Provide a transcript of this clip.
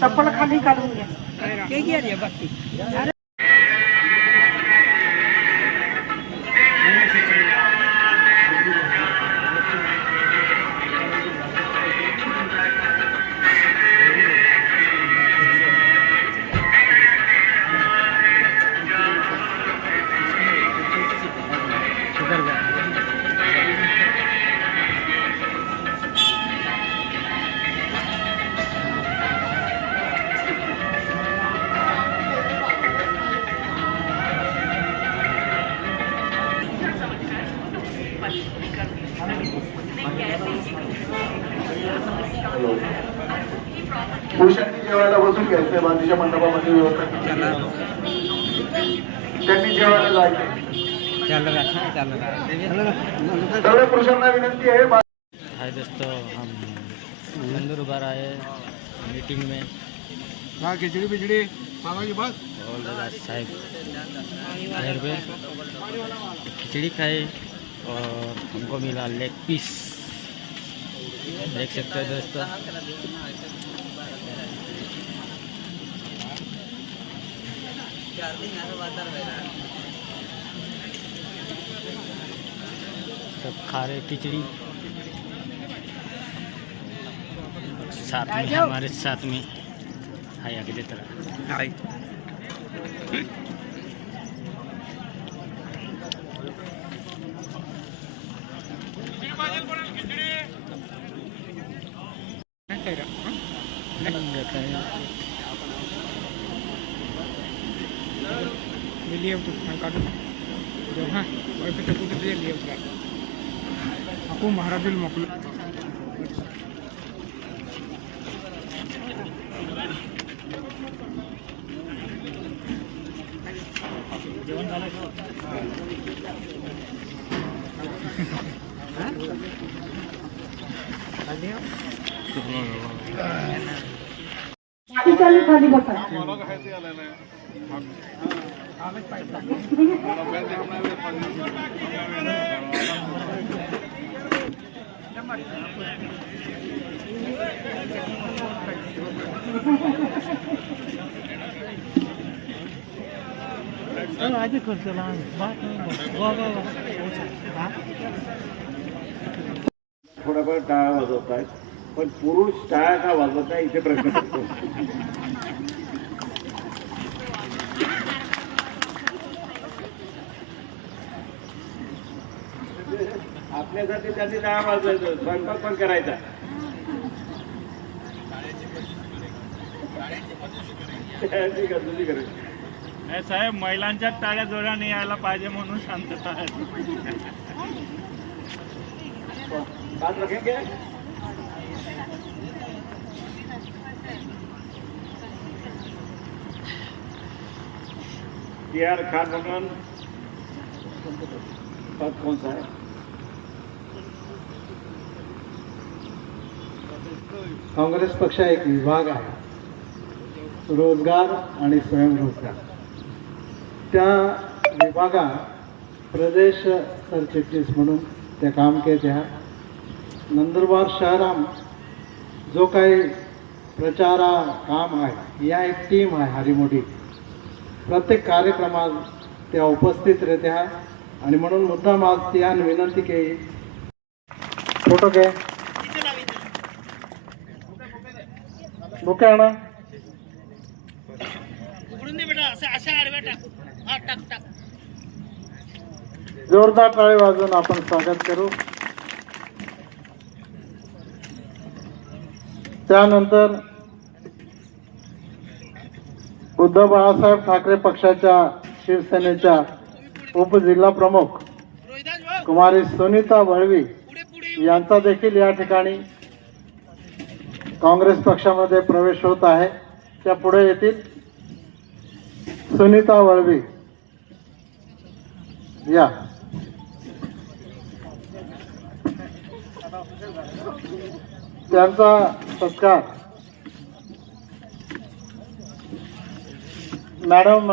चप्पल खाली काढून घ्या. पुरुषांनी जेवायला बसून घ्यायचंय बांधीच्या मंडपामध्ये व्यवस्था त्यांनी जेवायला जायचं. सर्व पुरुषांना विनंती आहे. हाय दोस्तों, हम नंदुरबार आए मीटिंग में। हाँ, खिचड़ी बिचड़ी मामा की बात और साहब घर पे खिचड़ी खाए और हमको मिला लेग पीस, देख सकते हैं दोस्तों। सब खा रहे खिचड़ी, साथ में हमारे साथ में हाय आगे देता रहा हाय। aku Maharajul Makul. खाली बसा. आज खर्च थोडाफार टाळा वाजवत आहेत, पण पुरुष टाळा का वाजवत नाही इथे प्रश्न पडतो. आपल्यासाठी त्यांनी टाळा वाजवायचं, स्वयंपाक पण करायचा. तुझी करायची साहेब, महिलांच्या टाळ्या जोराने यायला पाहिजे म्हणून शांतता आहे. बात रखेंगे. PR खान म्हणून पद कोणता आहे? काँग्रेस पक्ष एक विभाग आहे, रोजगार आणि स्वयंरोजगार. त्या विभागात प्रदेश सरचिटणीस म्हणून ते काम केले आहे. नंदुरबार शहरात जो काही प्रचारा काम आहे, या एक टीम आहे हरी मोठी. प्रत्येक कार्यक्रमात त्या उपस्थित राहते आहे आणि म्हणून मुद्दाम आज त्या विनंती केली. फोटो घे, बुके आणा. जोरदार टाळी वाजवून आपण स्वागत करू. त्यानंतर उद्धव बाळासाहेब ठाकरे पक्षाच्या शिवसेनेच्या उपजिल्हा प्रमुख कुमारी सुनीता वळवी यांचा देखील या ठिकाणी काँग्रेस पक्षामध्ये प्रवेश होत आहे. त्या पुढे येतील. सुनीता वळवी या. त्यांचा सत्कार मॅडम